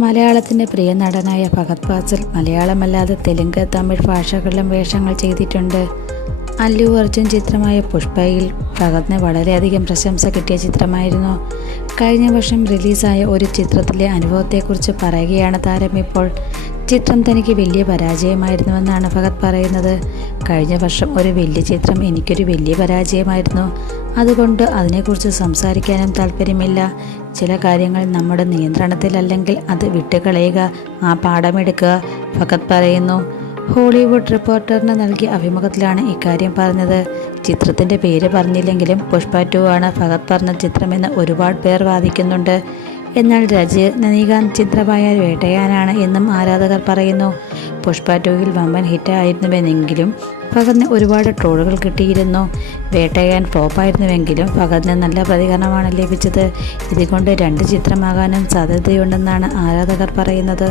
മലയാളത്തിൻ്റെ പ്രിയ നടനായ ഫഹദ് ഫാസിൽ മലയാളമല്ലാതെ തെലുങ്ക്, തമിഴ് ഭാഷകളിലും വേഷങ്ങൾ ചെയ്തിട്ടുണ്ട്. അല്ലു അർജുൻ ചിത്രമായ പുഷ്പയിൽ ഫഹദിന് വളരെയധികം പ്രശംസ കിട്ടിയ ചിത്രമായിരുന്നു. കഴിഞ്ഞ വർഷം റിലീസായ ഒരു ചിത്രത്തിലെ അനുഭവത്തെക്കുറിച്ച് പറയുകയാണ് താരം ഇപ്പോൾ. ചിത്രം തനിക്ക് വലിയ പരാജയമായിരുന്നുവെന്നാണ് ഫഹദ് പറയുന്നത്. കഴിഞ്ഞ വർഷം ഒരു വലിയ ചിത്രം എനിക്കൊരു വലിയ പരാജയമായിരുന്നു. അതുകൊണ്ട് അതിനെക്കുറിച്ച് സംസാരിക്കാനും താല്പര്യമില്ല. ചില കാര്യങ്ങൾ നമ്മുടെ നിയന്ത്രണത്തിലല്ലെങ്കിൽ അത് വിട്ടുകളയുക, ആ പാഠമെടുക്കുക, ഫഹദ് പറയുന്നു. ഹോളിവുഡ് റിപ്പോർട്ടറിന് നൽകിയ അഭിമുഖത്തിലാണ് ഇക്കാര്യം പറഞ്ഞത്. ചിത്രത്തിൻ്റെ പേര് പറഞ്ഞില്ലെങ്കിലും പുഷ്പ 2 ആണ് ഫഹദ് പറഞ്ഞ ചിത്രമെന്ന് ഒരുപാട് പേർ വാദിക്കുന്നുണ്ട്. എന്നാൽ രജനീകാന്ത് ചിത്രമായ വേട്ടയാനാണ് എന്നും ആരാധകർ പറയുന്നു. പുഷ്പ 2ൽ വമ്പൻ ഹിറ്റ് ആയിരുന്നുവെങ്കിലും ഫഹദിന് ഒരുപാട് ട്രോളുകൾ കിട്ടിയിരുന്നു. വേട്ടയാൻ ഫ്ലോപ്പായിരുന്നുവെങ്കിലും ഫഹദിന് നല്ല പ്രതികരണമാണ് ലഭിച്ചത്. ഇതുകൊണ്ട് 2 ചിത്രമാകാനും സാധ്യതയുണ്ടെന്നാണ് ആരാധകർ പറയുന്നത്.